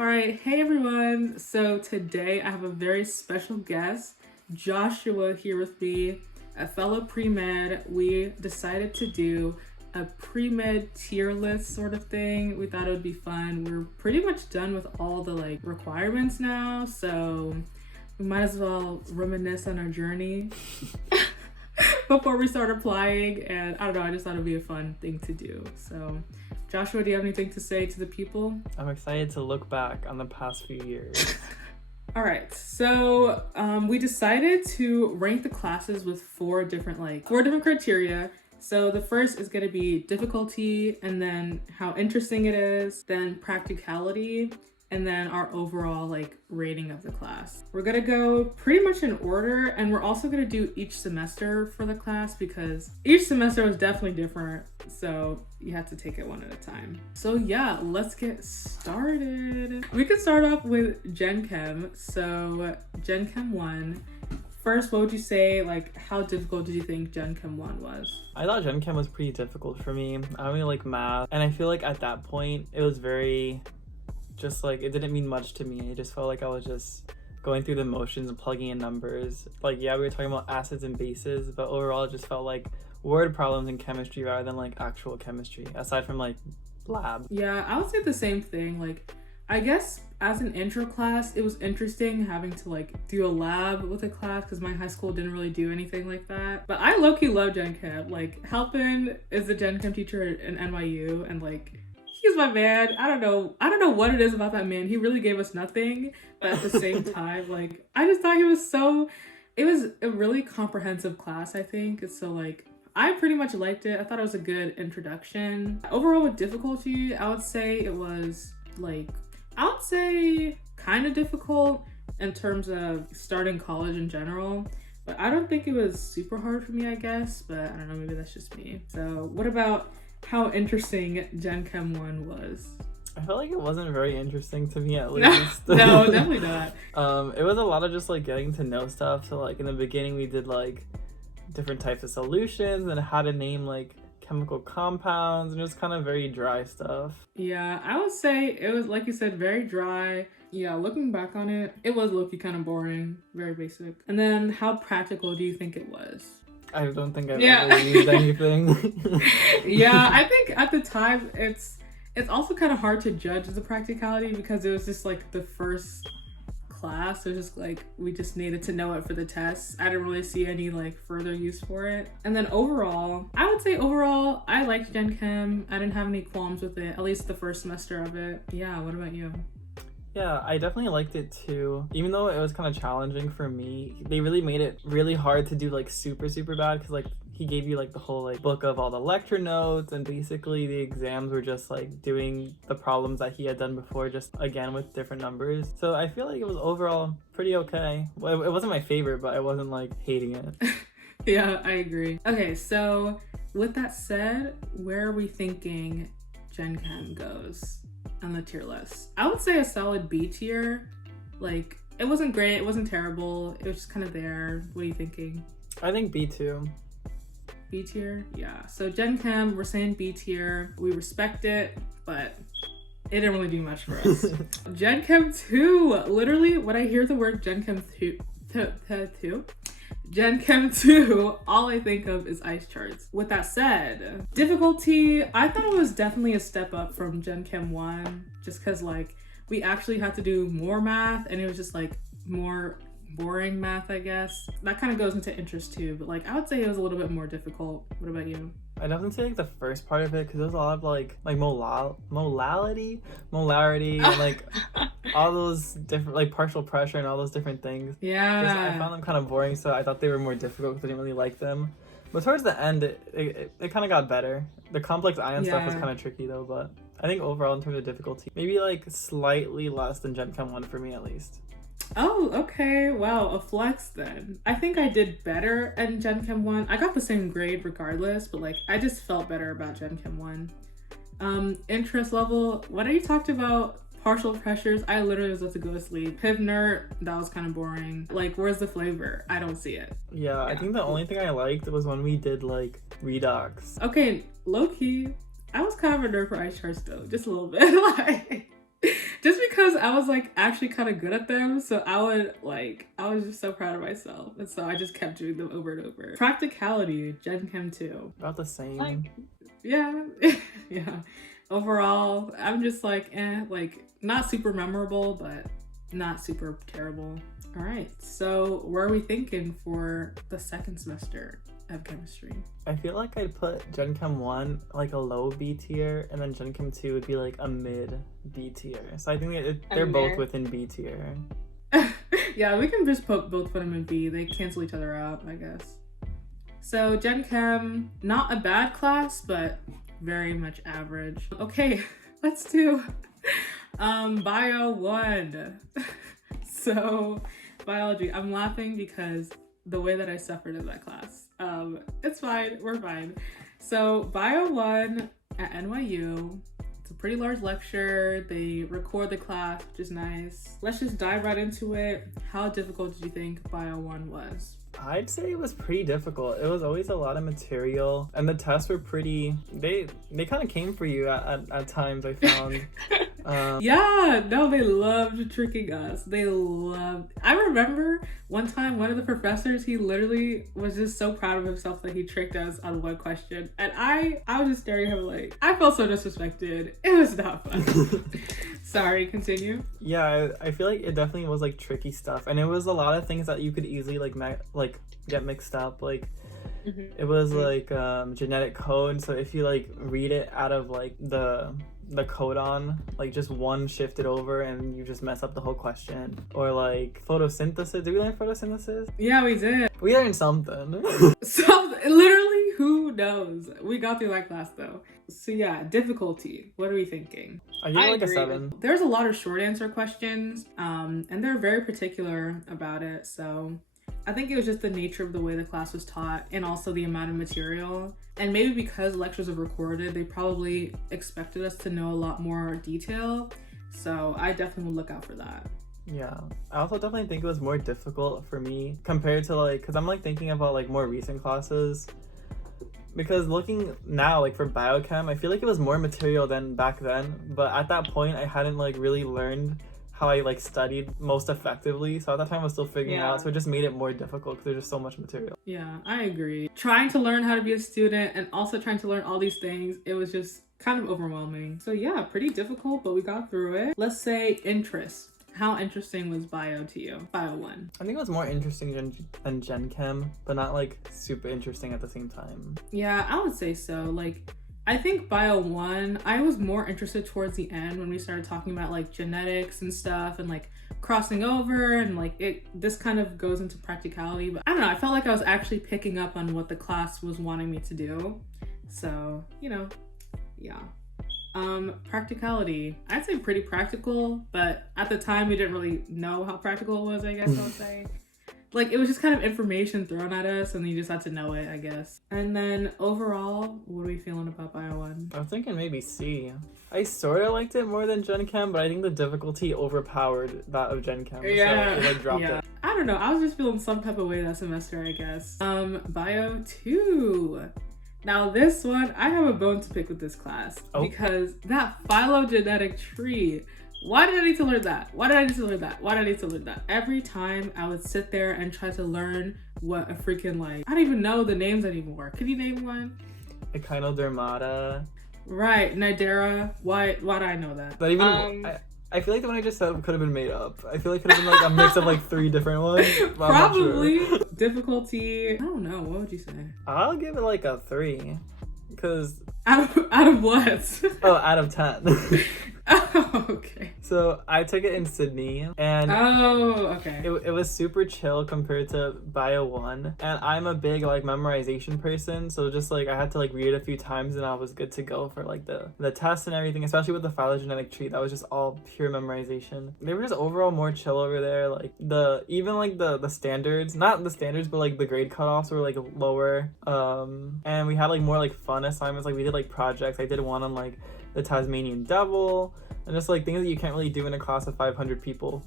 All right, hey everyone. So today I have a very special guest, Joshua, here with me, a fellow pre-med. We decided to do a pre-med tier list sort of thing. We thought it would be fun. We're pretty much done with all the requirements now, so we might as well reminisce on our journey before we start applying. And I don't know, I just thought it'd be a fun thing to do. So Joshua, do you have anything to say to the people? I'm excited to look back on the past few years. All right, so we decided to rank the classes with four different criteria. So the first is going to be difficulty, and then how interesting it is, then practicality, and then our overall rating of the class. We're gonna go pretty much in order, and we're also gonna do each semester for the class because each semester was definitely different, so you have to take it one at a time. So yeah, let's get started. We can start off with Gen Chem. So Gen Chem 1. First, what would you say, how difficult did you think Gen Chem 1 was? I thought Gen Chem was pretty difficult for me. I don't really like math, and I feel like at that point it was very just it didn't mean much to me. It just felt like I was just going through the motions and plugging in numbers. Yeah, we were talking about acids and bases, but overall it just felt like word problems in chemistry rather than actual chemistry, aside from lab. Yeah, I would say the same thing. I guess as an intro class, it was interesting having to do a lab with a class because my high school didn't really do anything like that. But I low-key love Gen Chem. Halpin is the Gen Chem teacher in NYU, and he's my man. I don't know what it is about that man. He really gave us nothing, but at the same time, I just thought it was a really comprehensive class, I think. And so I pretty much liked it. I thought it was a good introduction. Overall with difficulty, I would say it was kind of difficult in terms of starting college in general. But I don't think it was super hard for me, I guess. But I don't know, maybe that's just me. So what about how interesting Gen Chem 1 was? I felt like it wasn't very interesting to me, at least. No, definitely not. It was a lot of just getting to know stuff. So in the beginning we did different types of solutions and how to name chemical compounds, and just kind of very dry stuff. Yeah, I would say it was, like you said, very dry. Yeah, looking back on it, it was low-key kind of boring, very basic. And then how practical do you think it was? I don't think I've ever used anything. Yeah, I think at the time it's also kind of hard to judge the practicality because it was just the first class. So just we just needed to know it for the tests. I didn't really see any further use for it. And then overall, I would say I liked Gen Chem. I didn't have any qualms with it, at least the first semester of it. Yeah, what about you? Yeah, I definitely liked it too. Even though it was kind of challenging for me, they really made it really hard to do super, super bad because he gave you the whole book of all the lecture notes, and basically the exams were just doing the problems that he had done before, just again with different numbers. So I feel like it was overall pretty okay. Well, it wasn't my favorite, but I wasn't hating it. Yeah, I agree. Okay, so with that said, where are we thinking Gen Chem goes on the tier list? I would say a solid B tier. It wasn't great, it wasn't terrible, it was just kind of there. What are you thinking? I think B2. B tier? Yeah. So Gen Chem, we're saying B tier. We respect it, but it didn't really do much for us. Gen Chem 2. Literally, when I hear the word Gen Chem 2, Gen Chem 2, all I think of is ice charts. With that said, difficulty, I thought it was definitely a step up from Gen Chem 1, just because we actually had to do more math, and it was just more boring math, I guess. That kind of goes into interest too, but I would say it was a little bit more difficult. What about you? I definitely say the first part of it, because there was a lot of molarity and all those different partial pressure and all those different things. Yeah, I found them kind of boring, so I thought they were more difficult because I didn't really like them. But towards the end, it kind of got better. The complex ion stuff was kind of tricky though, but I think overall in terms of difficulty, maybe slightly less than Gen Chem 1 for me at least. Oh, okay. Wow, a flex then. I think I did better in Gen Chem 1. I got the same grade regardless, but I just felt better about Gen Chem 1. Interest level, when you talked about partial pressures, I literally was about to go to sleep. Pivnert, that was kind of boring. Where's the flavor? I don't see it. Yeah, I think the only thing I liked was when we did redox. Okay, low key, I was kind of a nerd for ice charts though, just a little bit. Just because I was like actually kind of good at them, so I was just so proud of myself, and so I just kept doing them over and over. Practicality, Gen Chem 2. About the same. Like, Yeah, yeah. Overall, I'm just like not super memorable, but not super terrible. All right, so where are we thinking for the second semester of chemistry? I feel like I'd put Gen Chem 1 like a low B tier, and then Gen Chem 2 would be like a mid B tier. So I think they're both within B tier. Yeah, we can just both put them in B. They cancel each other out, I guess. So Gen Chem, not a bad class, but very much average. Okay, let's do Bio 1. So biology, I'm laughing because the way that I suffered in that class. It's fine, we're fine. So Bio 1 at NYU, it's a pretty large lecture. They record the class, which is nice. Let's just dive right into it. How difficult did you think Bio 1 was? I'd say it was pretty difficult. It was always a lot of material, and the tests were pretty. They kind of came for you at times, I found. Yeah, no, they loved tricking us. I remember one time one of the professors, he literally was just so proud of himself that he tricked us on one question, and I was just staring at him like, I felt so disrespected. It was not fun. Sorry, continue. Yeah, I feel like it definitely was like tricky stuff, and it was a lot of things that you could easily like get mixed up. Like it was like genetic code, so if you like read it out of like the codon, like just one shifted over and you just mess up the whole question. Or like photosynthesis. Did we learn photosynthesis? Yeah, we did. We learned something. So literally, who knows? We got through that class though. So yeah, difficulty. What are we thinking? I give it like agree. a 7. There's a lot of short answer questions, and they're very particular about it. So I think it was just the nature of the way the class was taught, and also the amount of material. And maybe because lectures are recorded, they probably expected us to know a lot more detail. So I definitely will look out for that. Yeah. I also definitely think it was more difficult for me compared to like, because I'm like thinking about like more recent classes. Because looking now, like for biochem, I feel like it was more material than back then. But at that point, I hadn't like really learned how I like studied most effectively. So at that time I was still figuring it out. So it just made it more difficult because there's just so much material. Yeah, I agree. Trying to learn how to be a student and also trying to learn all these things, it was just kind of overwhelming. So yeah, pretty difficult, but we got through it. Let's say interest. How interesting was bio to you? Bio 1. I think it was more interesting than Gen Chem, but not like super interesting at the same time. Yeah, I would say so. Like, I think Bio 1, I was more interested towards the end when we started talking about like genetics and stuff and like crossing over and like this kind of goes into practicality. But I don't know, I felt like I was actually picking up on what the class was wanting me to do. So, yeah. Practicality. I'd say pretty practical, but at the time we didn't really know how practical it was, I guess I would say. Like, it was just kind of information thrown at us and you just had to know it, I guess. And then overall, what are we feeling about Bio 1? I was thinking maybe C. I sort of liked it more than Gen Chem, but I think the difficulty overpowered that of Gen Chem. Yeah. So it like dropped it. I don't know. I was just feeling some type of way that semester, I guess. Bio 2. Now this one, I have a bone to pick with this class because that phylogenetic tree, why did I need to learn that? Why did I need to learn that? Why did I need to learn that? Every time I would sit there and try to learn what a freaking I don't even know the names anymore. Could you name one? Echinodermata. Right, Nidera. Why did I know that? But even I feel like the one I just said could have been made up. I feel like it could have been like a mix of like 3 different ones. Probably. Sure. Difficulty. I don't know. What would you say? I'll give it like a 3. Because out of what? Oh, out of 10. Oh, okay. So I took it in Sydney, and okay. It was super chill compared to Bio 1, and I'm a big like memorization person, so just like I had to like read it a few times and I was good to go for like the tests and everything, especially with the phylogenetic tree. That was just all pure memorization. They were just overall more chill over there. Like the standards, not the standards, but like the grade cutoffs were like lower, and we had like more like fun assignments. Like we did like projects. I did one on like the Tasmanian devil, and just like things that you can't really do in a class of 500 people.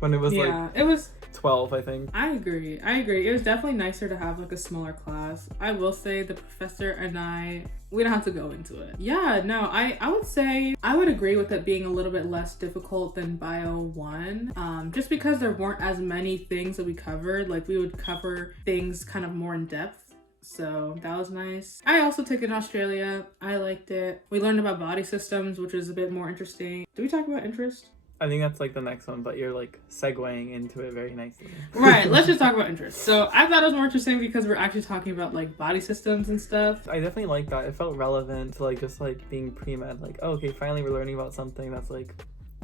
When it was it was 12, I think. I agree. It was definitely nicer to have like a smaller class. I will say the professor and we don't have to go into it. Yeah, no, I would say I would agree with it being a little bit less difficult than Bio 1. Just because there weren't as many things that we covered. Like we would cover things kind of more in depth. So that was nice. I also took it in Australia. I liked it. We learned about body systems, which was a bit more interesting. Did we talk about interest? I think that's like the next one, but you're like segueing into it very nicely. Right, let's just talk about interest. So I thought it was more interesting because we're actually talking about like body systems and stuff. I definitely like that. It felt relevant to like just like being pre-med. Like, oh, okay, finally we're learning about something that's like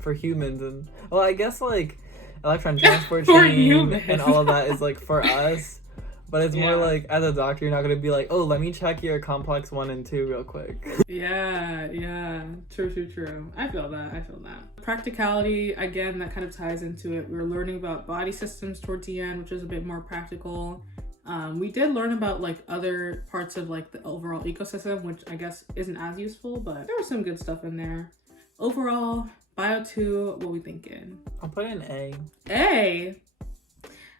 for humans. And well, I guess like electron transport chain and all of that is like for us. But it's more like, as a doctor, you're not going to be like, oh, let me check your complex 1 and 2 real quick. Yeah. True. I feel that. Practicality, again, that kind of ties into it. We were learning about body systems towards the end, which is a bit more practical. We did learn about like other parts of like the overall ecosystem, which I guess isn't as useful, but there was some good stuff in there. Overall, Bio 2, what we thinking? I'll put in A. A?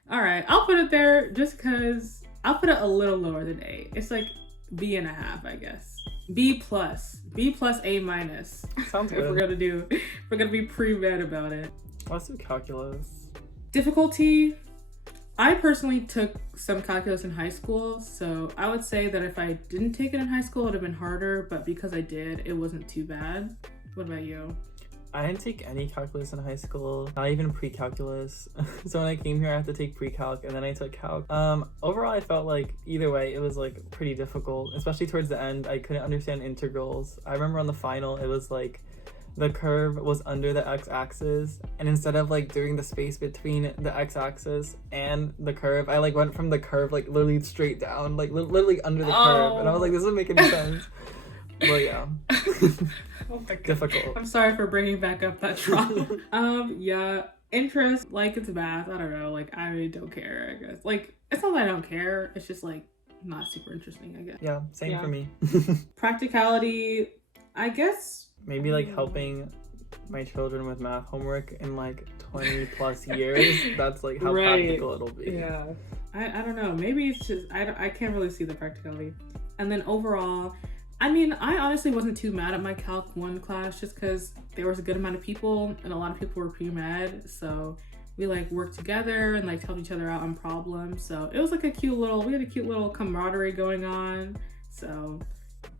All right, I'll put it there just because I'll put it a little lower than A. It's like B and a half, I guess. B plus, A minus. Sounds good. We're gonna be pre-med about it. Let's do calculus. Difficulty. I personally took some calculus in high school, so I would say that if I didn't take it in high school, it would have been harder, but because I did, it wasn't too bad. What about you? I didn't take any calculus in high school, not even pre-calculus. So when I came here, I had to take pre-calc, and then I took calc. Overall, I felt like either way, it was like pretty difficult, especially towards the end. I couldn't understand integrals. I remember on the final, it was like the curve was under the x-axis, and instead of like doing the space between the x-axis and the curve, I like went from the curve like literally straight down, like literally under the curve, and I was like, this doesn't make any sense. But yeah. Oh my God. Difficult. I'm sorry for bringing back up that trauma. Yeah, interest, like it's math. I don't know. Like I really don't care, I guess. Like it's not that I don't care. It's just like not super interesting, I guess. Yeah, same for me. Practicality, I guess. Maybe like helping my children with math homework in like 20 plus years. That's like how practical it'll be. Yeah. I don't know. Maybe it's just I can't really see the practicality. And then overall, I mean, I honestly wasn't too mad at my Calc 1 class just because there was a good amount of people and a lot of people were pre-med. So we like worked together and like helped each other out on problems. So it was like we had a cute little camaraderie going on. So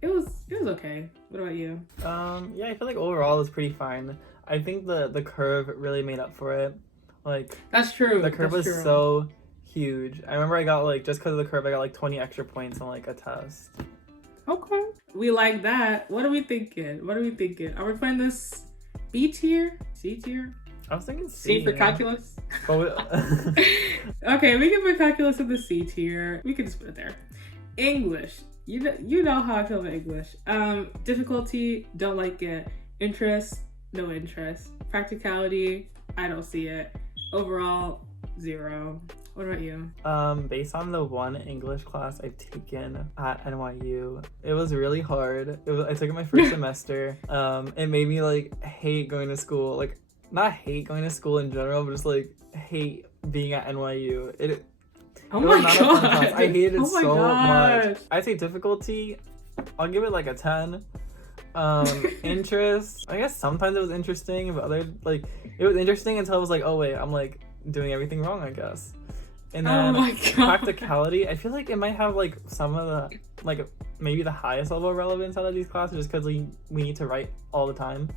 it was okay. What about you? Yeah, I feel like overall it was pretty fine. I think the curve really made up for it. Like that's true. The curve was so huge. I remember I got like, just because of the curve, I got like 20 extra points on like a test. Okay. We like that. What are we thinking? Are we putting this B tier? C tier? I was thinking C. C for calculus? Oh, okay, we can put calculus in the C tier. We can just put it there. English. You know how I feel about English. Difficulty, don't like it. Interest, no interest. Practicality, I don't see it. Overall, 0. What about you? Based on the one English class I've taken at NYU, it was really hard. I took it my first semester. It made me like hate going to school. Like not hate going to school in general, but just like hate being at NYU. It was not a fun class. I hated it so much. I say difficulty, I'll give it like a 10. Interest, I guess sometimes it was interesting, but it was interesting until I was like, oh wait, I'm like doing everything wrong, I guess. And then practicality, I feel like it might have like some of the like maybe the highest level of relevance out of these classes just because we need to write all the time.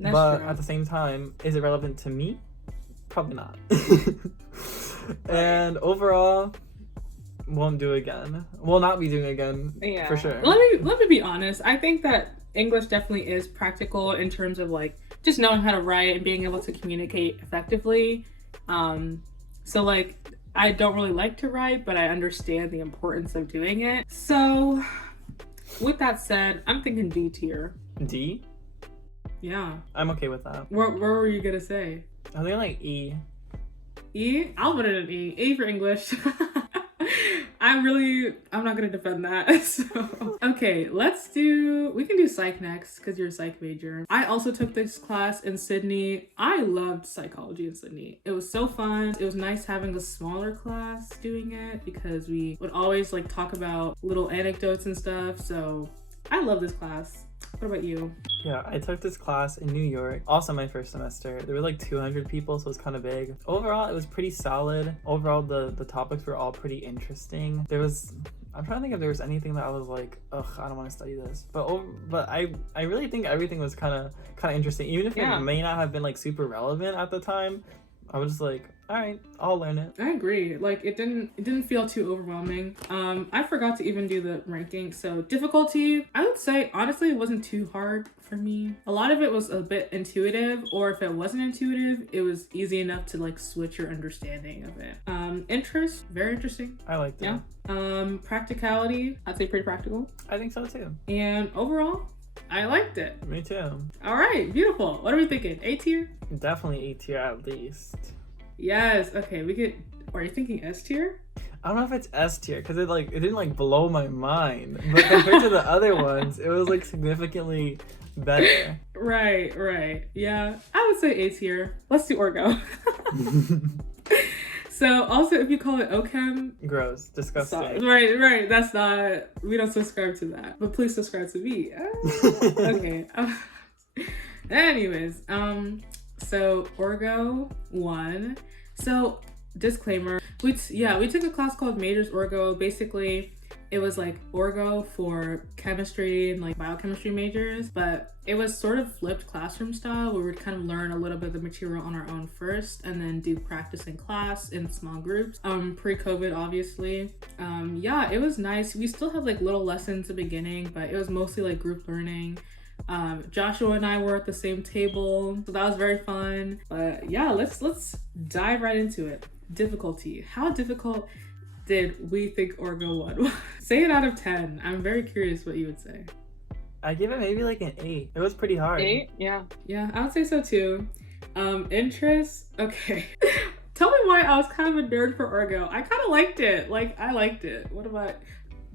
That's but true. At the same time, is it relevant to me? Probably not. And overall, won't do again. Will not be doing again for sure. Let me be honest. I think that English definitely is practical in terms of like just knowing how to write and being able to communicate effectively. So like I don't really like to write, but I understand the importance of doing it. So with that said, I'm thinking D tier. D? Yeah. I'm okay with that. Where were you gonna say? I think like E. E? I'll put it in E. E for English. I'm not gonna defend that. So, okay, we can do psych next because you're a psych major. I also took this class in Sydney. I loved psychology in Sydney. It was so fun. It was nice having a smaller class doing it because we would always like talk about little anecdotes and stuff. So I love this class. What about you? Yeah, I took this class in New York, also my first semester. There were like 200 people, so it was kind of big. Overall, it was pretty solid. Overall, the topics were all pretty interesting. I'm trying to think if there was anything that I was like, ugh, I don't want to study this. But I really think everything was kind of interesting. Even if it may not have been like super relevant at the time, I was just like, all right, I'll learn it. I agree. Like it didn't feel too overwhelming. I forgot to even do the ranking. So difficulty, I would say honestly it wasn't too hard for me. A lot of it was a bit intuitive, or if it wasn't intuitive, it was easy enough to like switch your understanding of it. Interest, very interesting. I liked it. Yeah. Practicality, I'd say pretty practical. I think so too. And overall, I liked it. Me too. All right, beautiful. What are we thinking? A tier? Definitely A tier at least. Yes. Okay, we could. Are you thinking S tier? I don't know if it's S tier because it didn't like blow my mind, but compared to the other ones, it was like significantly better. Right. Yeah, I would say A tier. Let's do Orgo. So also, if you call it Ochem, gross, disgusting. Sorry. Right. That's not. We don't subscribe to that. But please subscribe to me. Okay. Anyways, so Orgo 1. So disclaimer, we took a class called Majors Orgo. Basically, it was like Orgo for chemistry and like biochemistry majors, but it was sort of flipped classroom style where we'd kind of learn a little bit of the material on our own first and then do practice in class in small groups. Pre-COVID, obviously. It was nice. We still had like little lessons at the beginning, but it was mostly like group learning. Joshua and I were at the same table, so that was very fun. But yeah, let's dive right into it. Difficulty. How difficult did we think Orgo 1? Say it out of 10. I'm very curious what you would say. I give it maybe like an 8. It was pretty hard. 8? Yeah. Yeah, I would say so too. Interest. Okay. Tell me why I was kind of a nerd for Orgo. I kind of liked it. Like, I liked it. What about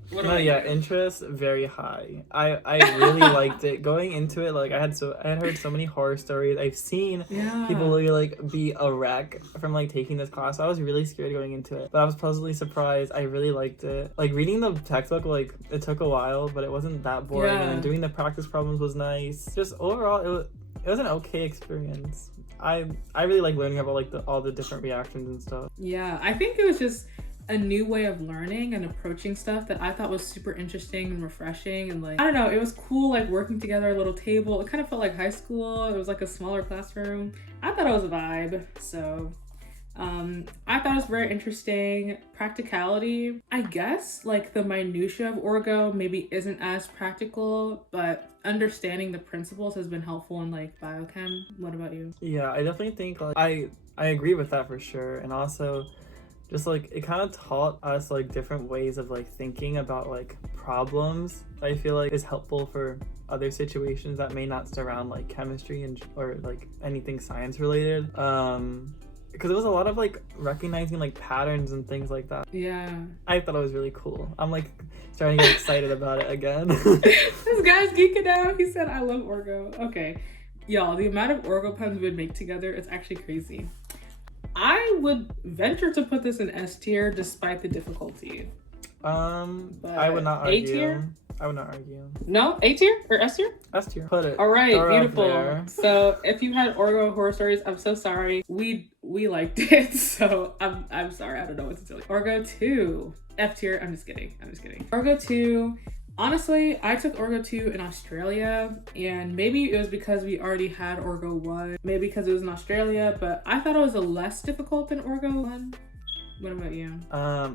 interest very high. I really liked it. Going into it, like I had heard so many horror stories. I've seen people really like be a wreck from like taking this class. I was really scared going into it, but I was pleasantly surprised. I really liked it. Like reading the textbook, like it took a while, but it wasn't that boring. And then doing the practice problems was nice. Just overall, it was an okay experience. I really like learning about like all the different reactions and stuff. Yeah, I think it was just a new way of learning and approaching stuff that I thought was super interesting and refreshing, and like I don't know, it was cool like working together at a little table. It kind of felt like high school. It was like a smaller classroom. I thought it was a vibe. So I thought it was very interesting. Practicality, I guess like the minutia of Orgo maybe isn't as practical, but understanding the principles has been helpful in like biochem. What about you? Yeah, I definitely think like I agree with that for sure. And also just like it kind of taught us like different ways of like thinking about like problems. I feel like is helpful for other situations that may not surround like chemistry or like anything science related. Because it was a lot of like recognizing like patterns and things like that. Yeah, I thought it was really cool. I'm like starting to get excited about it again. This guy's geeking out. He said I love Orgo. Okay, y'all, the amount of Orgo puns we would make together, it's actually crazy. I would venture to put this in S tier despite the difficulty. I would not argue. A tier? I would not argue. No? A tier or S tier? S tier. Put it. All right, Throw beautiful. So if you had Orgo horror stories, I'm so sorry. We liked it, so I'm sorry. I don't know what to tell you. Orgo 2. F tier. I'm just kidding. Orgo 2. Honestly, I took Orgo 2 in Australia, and maybe it was because we already had Orgo 1, maybe because it was in Australia, but I thought it was a less difficult than Orgo 1. What about you?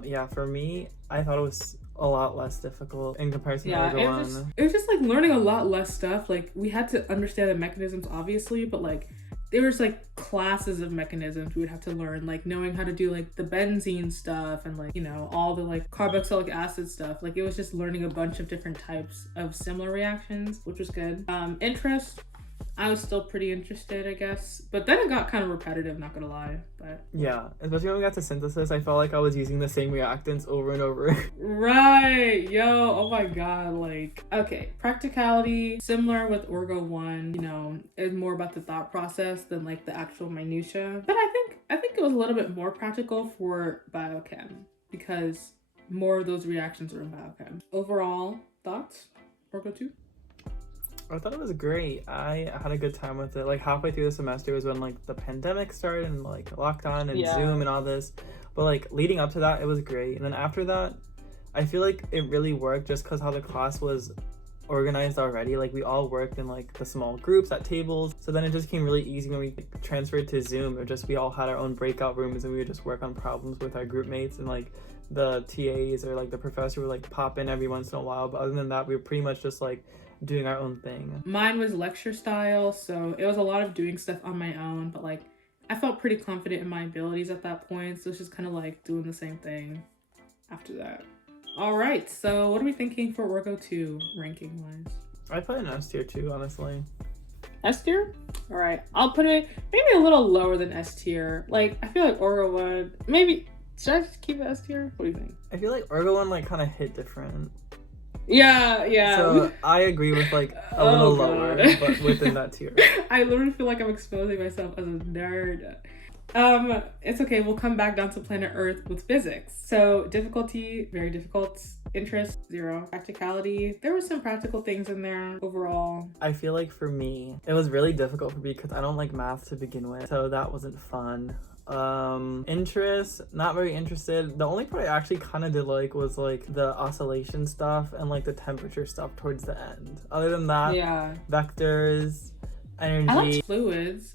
Yeah, for me, I thought it was a lot less difficult in comparison to Orgo 1. It was just like learning a lot less stuff. Like we had to understand the mechanisms, obviously, but like there was like classes of mechanisms we would have to learn, like knowing how to do like the benzene stuff and like, you know, all the like carboxylic acid stuff. Like it was just learning a bunch of different types of similar reactions, which was good. Interest, I was still pretty interested, I guess. But then it got kind of repetitive, not gonna lie. But Yeah, especially when we got to synthesis, I felt like I was using the same reactants over and over. right, yo, oh my god, like, okay, practicality, similar with Orgo 1, you know, is more about the thought process than like the actual minutia. But I think it was a little bit more practical for Biochem because more of those reactions are in Biochem. Overall, thoughts? Orgo 2? I thought it was great. I had a good time with it. Like halfway through the semester was when like the pandemic started and like lockdown and Zoom and all this. But like leading up to that, it was great. And then after that, I feel like it really worked just because how the class was organized already. Like we all worked in like the small groups at tables. So then it just came really easy when we transferred to Zoom. Or just we all had our own breakout rooms and we would just work on problems with our group mates, and like the TAs or like the professor would like pop in every once in a while. But other than that, we were pretty much just like doing our own thing. Mine was lecture style, so it was a lot of doing stuff on my own, but like I felt pretty confident in my abilities at that point, so it's just kind of like doing the same thing after that. All right, so what are we thinking for Orgo 2 ranking wise? I put an S tier too, honestly. S tier? All right, I'll put it maybe a little lower than S tier. Like I feel like Orgo 1, maybe should I just keep it S tier? What do you think? I feel like Orgo 1 like kind of hit different. Yeah. So I agree with like a little lower, but within that tier. I literally feel like I'm exposing myself as a nerd. It's okay, we'll come back down to planet Earth with physics. So difficulty, very difficult. Interest, 0. Practicality, there were some practical things in there overall. I feel like for me, it was really difficult for me because I don't like math to begin with, so that wasn't fun. Interest, not very interested. The only part I actually kind of did like was like the oscillation stuff and like the temperature stuff towards the end. Other than that, vectors, energy. I liked fluids.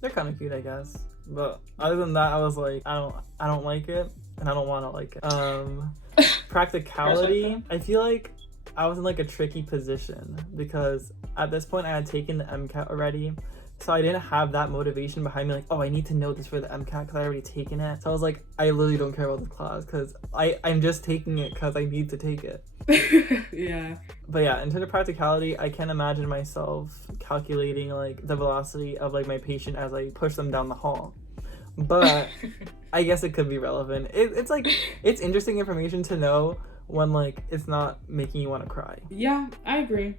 They're kind of cute, I guess. But other than that, I was like, I don't like it, and I don't want to like it. Practicality, I feel like I was in like a tricky position because at this point I had taken the MCAT already. So I didn't have that motivation behind me, like, oh, I need to know this for the MCAT because I already taken it. So I was like, I literally don't care about this class because I'm just taking it because I need to take it. Yeah. But yeah, in terms of practicality, I can't imagine myself calculating like the velocity of like my patient as I push them down the hall. But I guess it could be relevant. It's like, it's interesting information to know when like it's not making you want to cry. Yeah, I agree.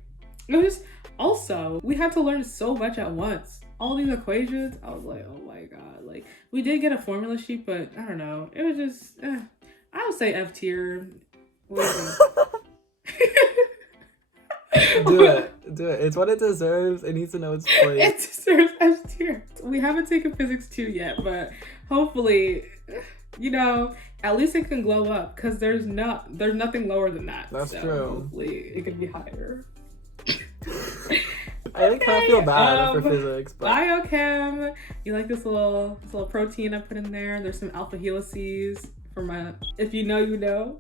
It was also, we had to learn so much at once. All these equations, I was like, oh my god. Like, we did get a formula sheet, but I don't know. It was just, I would say F tier. What do you think? Do it. It's what it deserves. It needs to know its place. It deserves F tier. We haven't taken physics 2 yet, but hopefully, you know, at least it can glow up because there's nothing lower than that. That's so true. Hopefully it can be higher. I kind of feel bad for physics, but Biochem, you like this little protein I put in there. There's some alpha helices for my, if you know, you know.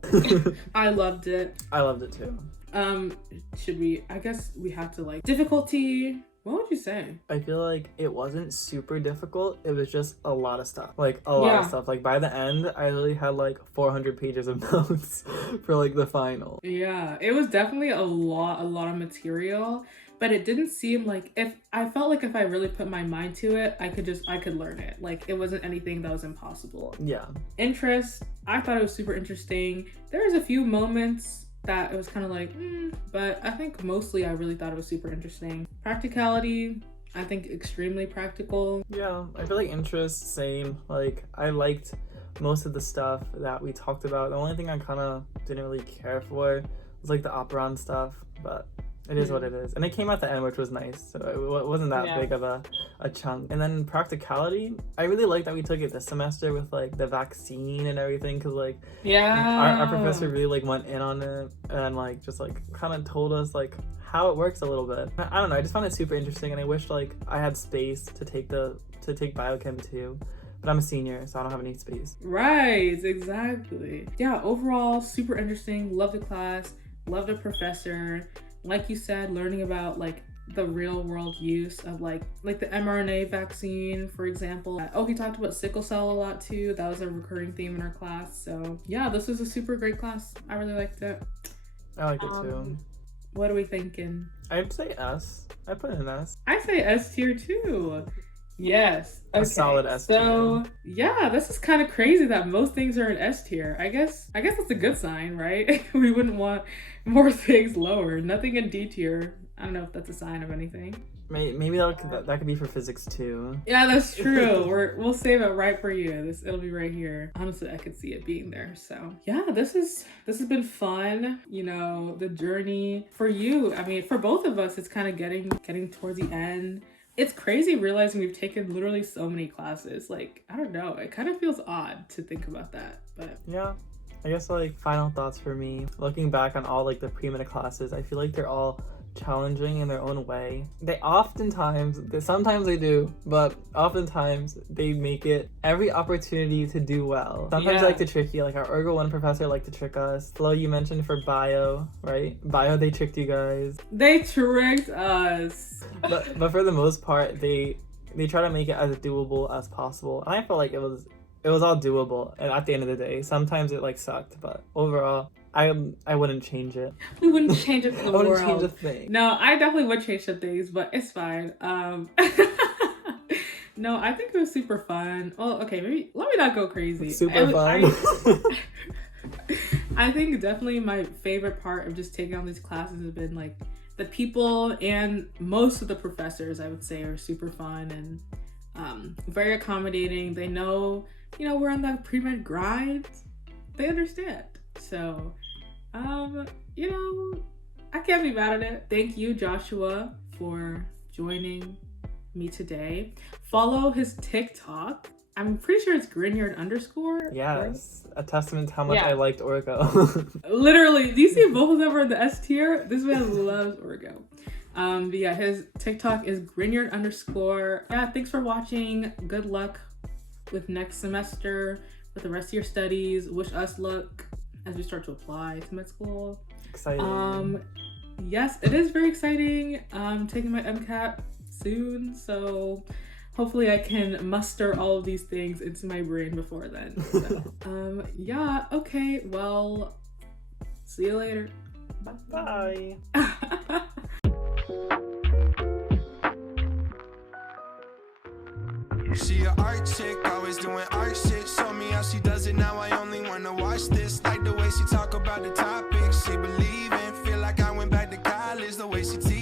I loved it. I loved it too. I guess we have to like difficulty. What would you say? I feel like it wasn't super difficult. It was just a lot of stuff. Like a lot of stuff. Like by the end, I literally had like 400 pages of notes for like the final. Yeah, it was definitely a lot of material, but it didn't seem like, if I felt like if I really put my mind to it, I could learn it. Like it wasn't anything that was impossible. Yeah. Interest, I thought it was super interesting. There was a few moments that it was kind of like, but I think mostly I really thought it was super interesting. Practicality, I think extremely practical. Yeah, I feel like interest, same. Like I liked most of the stuff that we talked about. The only thing I kind of didn't really care for was like the operon stuff, but it is what it is. And it came at the end, which was nice. So it wasn't that big of a chunk. And then practicality, I really like that we took it this semester with like the vaccine and everything. Cause like our professor really like went in on it and like just like kind of told us like how it works a little bit. I don't know. I just found it super interesting. And I wish like I had space to take Biochem too. But I'm a senior, so I don't have any space. Right, exactly. Yeah, overall, super interesting. Love the class. Love the professor. Like you said, learning about like the real world use of like the mRNA vaccine, for example. He talked about sickle cell a lot too. That was a recurring theme in our class. So yeah, this was a super great class. I really liked it. I liked it too. What are we thinking? I'd say S. I put an S. I say S tier too. Yes. Okay. A solid S tier. So yeah, this is kind of crazy that most things are in S tier. I guess that's a good sign, right? We wouldn't want more things lower. Nothing in D tier. I don't know if that's a sign of anything. Maybe that could be for physics too. Yeah, that's true. We'll save it right for you. It'll be right here. Honestly, I could see it being there. So yeah, this has been fun. You know, the journey for you. I mean, for both of us, it's kind of getting towards the end. It's crazy realizing we've taken literally so many classes. Like, I don't know. It kind of feels odd to think about that, but yeah. I guess like final thoughts for me. Looking back on all like the pre-med classes, I feel like they're all challenging in their own way. Sometimes they do, but oftentimes they make it every opportunity to do well. Sometimes they like to trick you, like our Orgo 1 professor liked to trick us. Flo, you mentioned for bio, right? Bio, they tricked you guys. They tricked us. but for the most part, they try to make it as doable as possible. And I felt like it was all doable. And at the end of the day, sometimes it like sucked, but overall, I wouldn't change it. We wouldn't change it for the world. I wouldn't change a thing. No, I definitely would change some things, but it's fine. No, I think it was super fun. Well, okay, maybe let me not go crazy. Super fun. I think definitely my favorite part of just taking on these classes has been like the people, and most of the professors I would say are super fun and very accommodating. They know, we're on that pre-med grind. They understand. So, I can't be mad at it. Thank you, Joshua, for joining me today. Follow his TikTok. I'm pretty sure it's Grinyard_. Yes, a testament to how much I liked Orgo. Literally, do you see both of them are in the S tier? This man loves Orgo. But yeah, his TikTok is Grinyard_. Yeah, thanks for watching. Good luck with next semester, with the rest of your studies. Wish us luck as we start to apply to med school. Exciting. Yes, it is very exciting. Taking my MCAT soon, so hopefully I can muster all of these things into my brain before then. So, yeah, okay, well, see you later. Bye. She a art chick, always doing art shit. Show me how she does it, now I only wanna watch this. Like the way she talk about the topics she believe in. Feel like I went back to college, the way she teach.